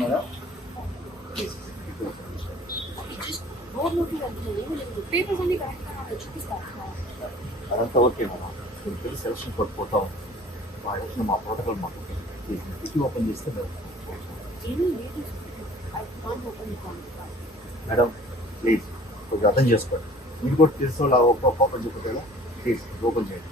Madam papers అన్ని కరెక్ట్గా చూపిస్తారు. అదంతా ఓకే మేడం. మీరు పెళ్లి సెలక్షన్ కోడ్ పోతా ఉంది. వాడు వచ్చిన మా ప్రోటోకాల్ మాకు టికి ఓపెన్ చేస్తే మేము ఏమీ లేదు. I can't open the contract. Madam please కొంచెం అర్థం చేసుకోండి. మీరు కూడా తెలుసు ఓపెన్ చెప్పేలా ప్లీజ్ ఓపెన్ చేయండి.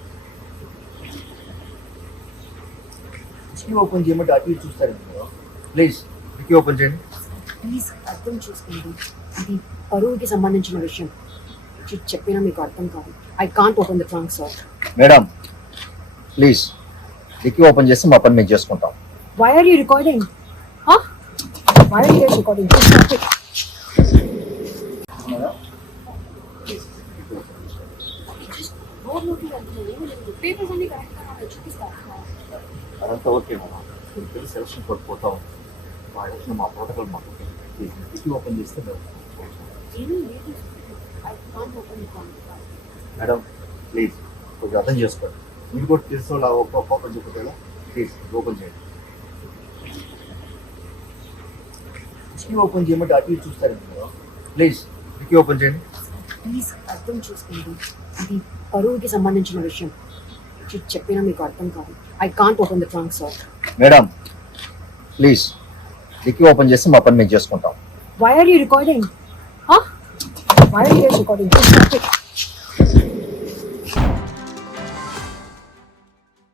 టికి ఓపెన్ చేయమంటే అటు ఇటు చూస్తారండి మేడం. ప్లీజ్ టికి ఓపెన్ చేయండి. ప్లీజ్ అర్థం చేసుకోండి. ఇది పరువుకి సంబంధించిన విషయం. చెప్పినా మీకు అర్థం కాదు. I can't open the trunk sir. Madam please టికి ఓపెన్ చేసి మా పని మేము చేసుకుంటాం. Why are you recording? Why are you recording? Papers అన్ని కరెక్ట్గా చూపిస్తారు. అదంతా ఓకే మేడం. మీరు పెళ్లి సెలక్షన్ కోడ్ పోతా ఉంది. వాడు వచ్చిన మా ప్రోటోకాల్ మాకు టికి ఓపెన్ చేస్తే మేము ఏమీ లేదు. I can't open the contract. Madam please కొంచెం అర్థం చేసుకోండి. మీరు కూడా తెలుసు ఓపెన్ చెప్పేలా ప్లీజ్ ఓపెన్ చేయండి. టికి ఓపెన్ చేయమంటే అటు ఇటు చూస్తారండి మేడం. ప్లీజ్ టికి ఓపెన్ చేయండి. ప్లీజ్ అర్థం చేసుకోండి. ఇది పరువుకి సంబంధించిన విషయం. చెప్పినా మీకు అర్థం కాదు. I can't open the trunk sir. Madam please టికి ఓపెన్ చేసి మా పని మేము చేసుకుంటాం. Why are you recording? Why are you recording?